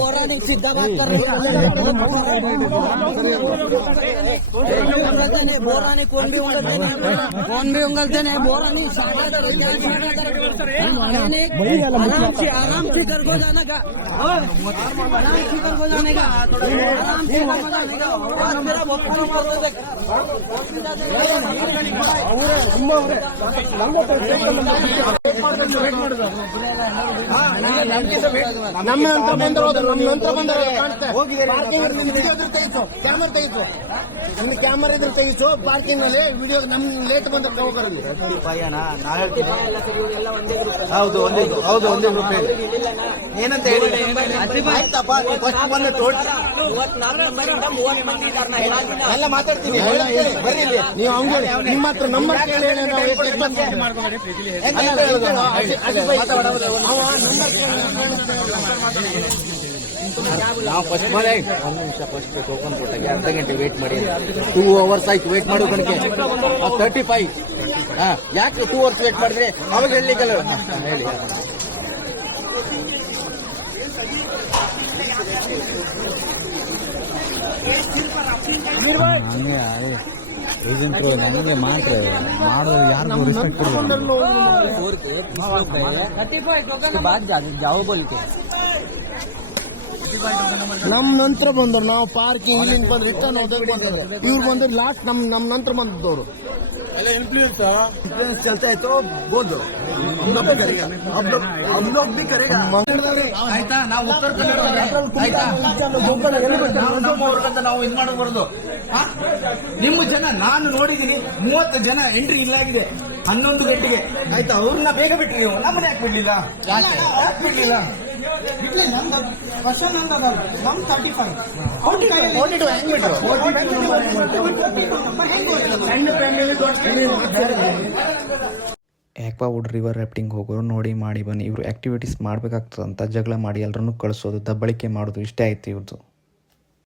बोरानी सीधा बात कर रही है। बोरानी कौन भी उंगलते नहीं बोरानी आराम से घर को जाने का ನಮ್ಮ ನಂತರ ಕ್ಯಾಮರಾ ತೆಗಿತು ನಿಮ್ಗೆ ಕ್ಯಾಮರಾ ಇದ್ರೆ ತೆಗಿಸು ಪಾರ್ಕಿಂಗ್ ನಲ್ಲಿ ವಿಡಿಯೋ ನಮ್ ಲೇಟ್ ಬಂದ್ರೆ ಹೌದು ಒಂದೇ ಗ್ರೂಪ್ ಏನಂತ ಹೇಳಿ ಎಲ್ಲ ಮಾತಾಡ್ತೀನಿ ಬರ್ರಿ ನೀವು ಹಂಗೆ ನಿಮ್ಮ ಹತ್ರ ನಂಬರ್ ಕೇಳಿ ನಾವು ಫಸ್ಟ್ ಮಾಡಿ 1 ನಿಮಿಷ ಫಸ್ಟ್ ಟೋಕನ್ ಕೊಟ್ಟಾಗ ಅರ್ಧ ಗಂಟೆ ವೇಟ್ ಮಾಡಿ 2 ಅವರ್ಸ್ ಆಯ್ತು ವೇಟ್ ಮಾಡೋ ಕಣಕ್ಕೆ 35 ಯಾಕೆ 2 ಅವರ್ಸ್ ವೇಟ್ ಮಾಡಿದ್ರೆ ಅವಾಗ ಹೇಳಿಕಲ್ಲ ಹೇಳಿ ನನಗೆ ಮಾತ್ರ ಮಾಡೋದು ಯಾರಿಗೂ ರೆಸ್ಪೆಕ್ಟ್ ನಮ್ ನಂತರ ಬಂದವ್ರು ನಾವು ಪಾರ್ಕಿಂಗ್ ಇಲ್ಲಿಂದ ಬಂದ್ರೆ ರಿಟರ್ನ್ ಹೋದಾಗ ಬಂದ್ರೆ ಇವ್ರು ಬಂದ್ರೆ ಲಾಸ್ಟ್ ನಮ್ ನಂತರ ಬಂದವ್ರು इन्फ्लुएंस चलता है तो बोल दो हम लोग भी करेगा ಆಯ್ತಾ ನಾವು ಉತ್ತರ ನಾವು ಇದು ಮಾಡೋದು ಬರೋದು ನಿಮ್ಮ ಜನ ನಾನು ನೋಡಿದೀನಿ 30 ಜನ ಎಂಟ್ರಿ ಇಲ್ಲಾಗಿದೆ 11 ಗಂಟೆಗೆ ಆಯ್ತಾ ಅವ್ರನ್ನ ಬೇಗ ಬಿಟ್ರಿ ನೀವು ನಮ್ಮನ್ನ ಯಾಕೆ ಬಿಡ್ಲಿಲ್ಲ ಬಿಡ್ಲಿಲ್ಲ ಯಾಕ್ಪಾವುಡ್ ರಿವರ್ ರಾಫ್ಟಿಂಗ್ ಹೋಗೋರು ನೋಡಿ ಮಾಡಿ ಬನ್ನಿ. ಇವರು ಆಕ್ಟಿವಿಟೀಸ್ ಮಾಡಬೇಕಾಗ್ತದಂತ ಜಗಳ ಮಾಡಿ ಎಲ್ಲರನ್ನೂ ಕಳಿಸೋದು ದಬ್ಬಳಿಕೆ ಮಾಡೋದು ಇಷ್ಟೇ ಆಯ್ತು ಇವ್ರದ್ದು.